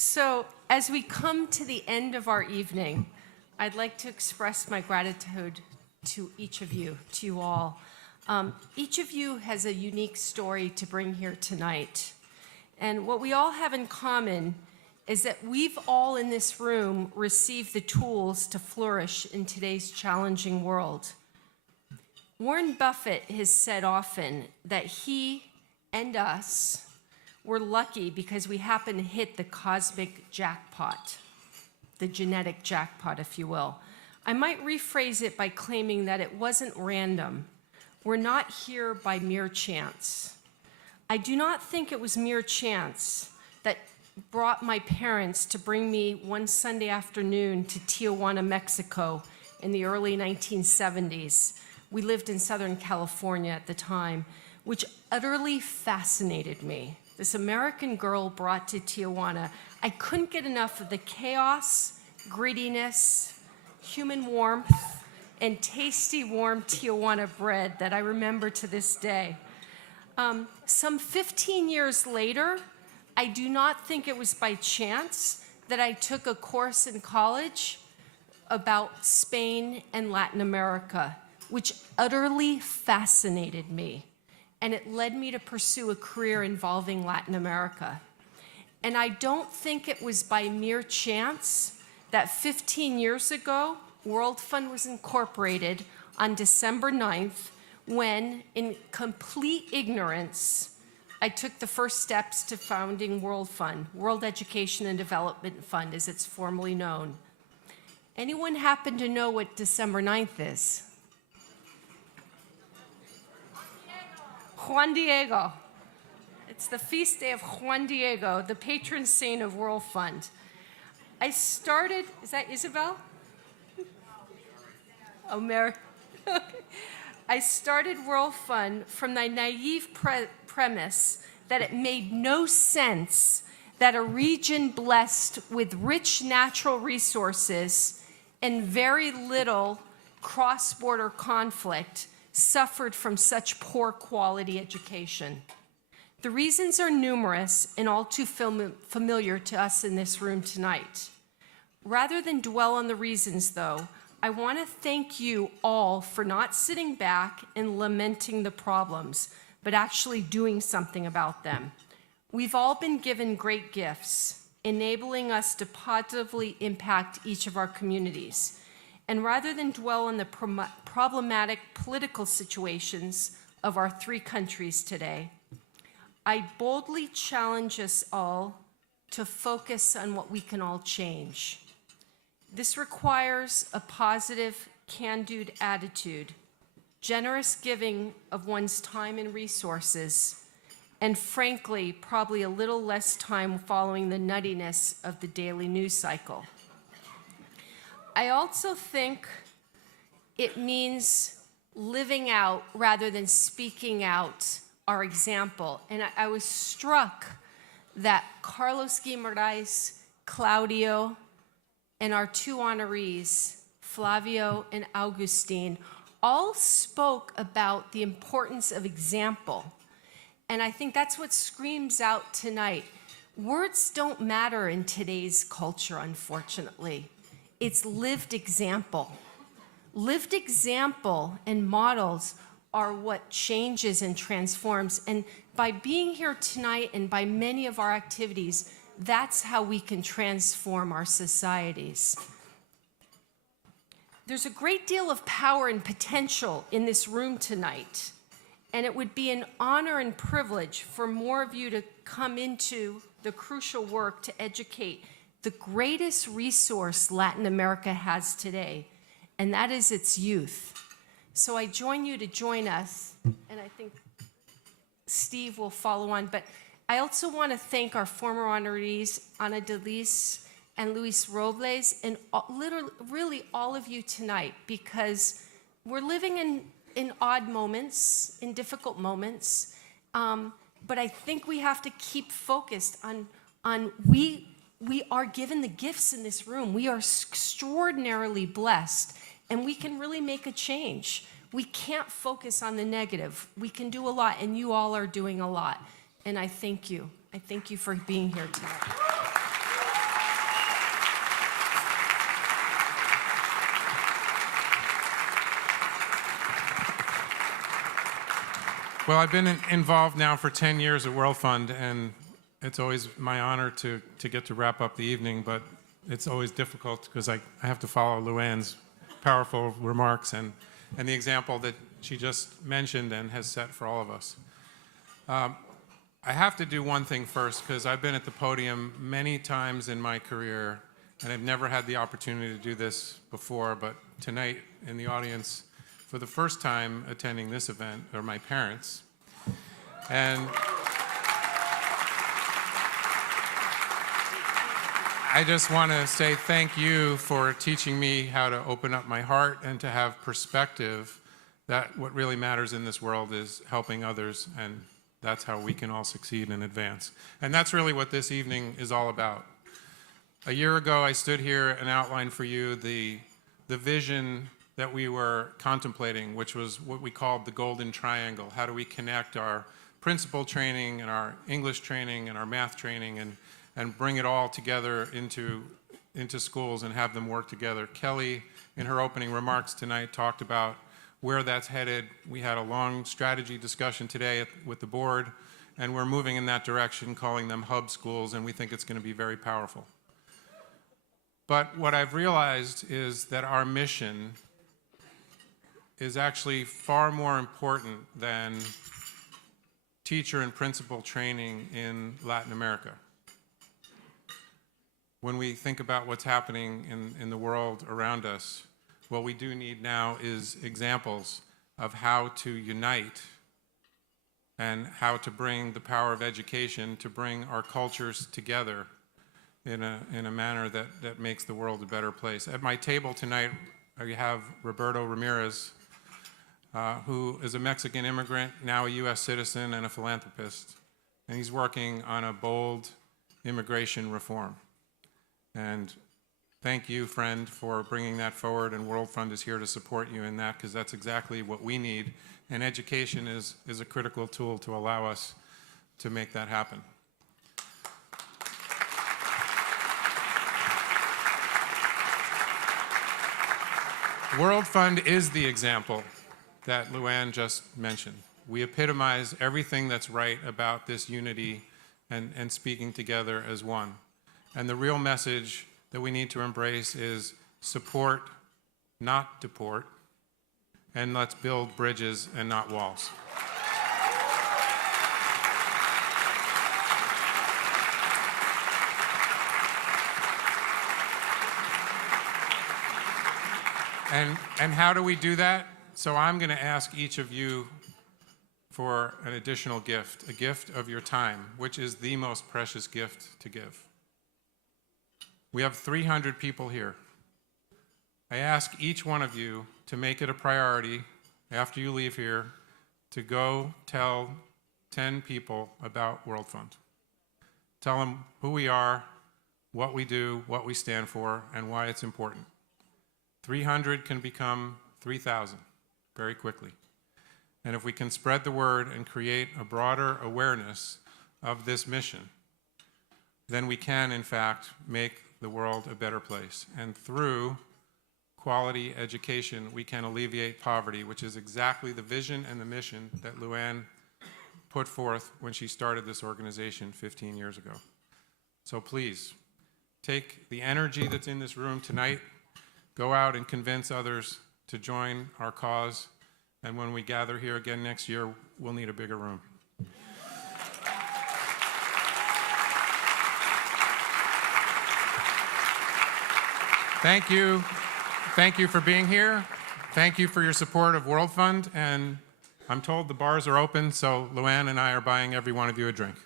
So as we come to the end of our evening, I'd like to express my gratitude to each of you, to you all. Each of you has a unique story to bring here tonight. And what we all have in common is that we've all in this room received the tools to flourish in today's challenging world. Warren Buffett has said often that he and us were lucky because we happen to hit the cosmic jackpot, the genetic jackpot, if you will. I might rephrase it by claiming that it wasn't random. We're not here by mere chance. I do not think it was mere chance that brought my parents to bring me one Sunday afternoon to Tijuana, Mexico in the early 1970s. We lived in Southern California at the time, which utterly fascinated me. This American girl brought to Tijuana. I couldn't get enough of the chaos, grittiness, human warmth, and tasty, warm Tijuana bread that I remember to this day. Some 15 years later, I do not think it was by chance that I took a course in college about Spain and Latin America, which utterly fascinated me. And it led me to pursue a career involving Latin America. And I don't think it was by mere chance that 15 years ago, Worldfund was incorporated on December 9th, when, in complete ignorance, I took the first steps to founding Worldfund, World Education and Development Fund, as it's formally known. Anyone happen to know what December 9th is? Juan Diego. It's the feast day of Juan Diego, the patron saint of Worldfund. I started, is that Isabel? Oh, Mary. I started Worldfund from the naive premise that it made no sense that a region blessed with rich natural resources and very little cross-border conflict suffered from such poor quality education. The reasons are numerous and all too familiar to us in this room tonight. Rather than dwell on the reasons, though, I want to thank you all for not sitting back and lamenting the problems, but actually doing something about them. We've all been given great gifts, enabling us to positively impact each of our communities. And rather than dwell on the problematic political situations of our three countries today, I boldly challenge us all to focus on what we can all change. This requires a positive, can-do attitude, generous giving of one's time and resources, and frankly, probably a little less time following the nuttiness of the daily news cycle. I also think it means living out rather than speaking out our example. And I was struck that Carlos Guimarães, Claudio, and our two honorees, Flavio and Augustine, all spoke about the importance of example. And I think that's what screams out tonight. Words don't matter in today's culture, unfortunately. It's lived example. Lived example and models are what changes and transforms. And by being here tonight and by many of our activities, that's how we can transform our societies. There's a great deal of power and potential in this room tonight. And it would be an honor and privilege for more of you to come into the crucial work to educate the greatest resource Latin America has today, and that is its youth. So I join you to join us, and I think Steve will follow on, but I also want to thank our former honorees, Ana Delis and Luis Robles, and literally, really all of you tonight, because we're living in odd moments, in difficult moments, but I think we have to keep focused on we are given the gifts in this room. We are extraordinarily blessed, and we can really make a change. We can't focus on the negative. We can do a lot, and you all are doing a lot. And I thank you. I thank you for being here tonight. Well, I've been involved now for 10 years at Worldfund, and it's always my honor to get to wrap up the evening, but it's always difficult because I have to follow Luanne's powerful remarks and the example that she just mentioned and has set for all of us. I have to do one thing first, because I've been at the podium many times in my career, and I've never had the opportunity to do this before, but tonight in the audience, for the first time attending this event, are my parents. And I just want to say thank you for teaching me how to open up my heart and to have perspective that what really matters in this world is helping others, and that's how we can all succeed and advance. And that's really what this evening is all about. A year ago, I stood here and outlined for you the vision that we were contemplating, which was what we called the Golden Triangle. How do we connect our principal training and our English training and our math training and bring it all together into schools and have them work together? Kelly, in her opening remarks tonight, talked about where that's headed. We had a long strategy discussion today with the board, and we're moving in that direction, calling them hub schools, and we think it's going to be very powerful. But what I've realized is that our mission is actually far more important than teacher and principal training in Latin America. When we think about what's happening in the world around us, what we do need now is examples of how to unite and how to bring the power of education to bring our cultures together in a manner that makes the world a better place. At my table tonight, we have Roberto Ramirez, who is a Mexican immigrant, now a U.S. citizen and a philanthropist. And he's working on a bold immigration reform. And thank you, friend, for bringing that forward, and Worldfund is here to support you in that, because that's exactly what we need. And education is a critical tool to allow us to make that happen. Worldfund is the example that Luanne just mentioned. We epitomize everything that's right about this unity and speaking together as one. And the real message that we need to embrace is support, not deport, and let's build bridges and not walls. And how do we do that? So I'm going to ask each of you for an additional gift, a gift of your time, which is the most precious gift to give. We have 300 people here. I ask each one of you to make it a priority after you leave here to go tell 10 people about Worldfund. Tell them who we are, what we do, what we stand for, and why it's important. 300 can become 3,000 very quickly. And if we can spread the word and create a broader awareness of this mission, then we can, in fact, make the world a better place. And through quality education, we can alleviate poverty, which is exactly the vision and the mission that Luanne put forth when she started this organization 15 years ago. So please, take the energy that's in this room tonight, go out and convince others to join our cause, and when we gather here again next year, we'll need a bigger room. Thank you. Thank you for being here. Thank you for your support of Worldfund, and I'm told the bars are open, so Luanne and I are buying every one of you a drink.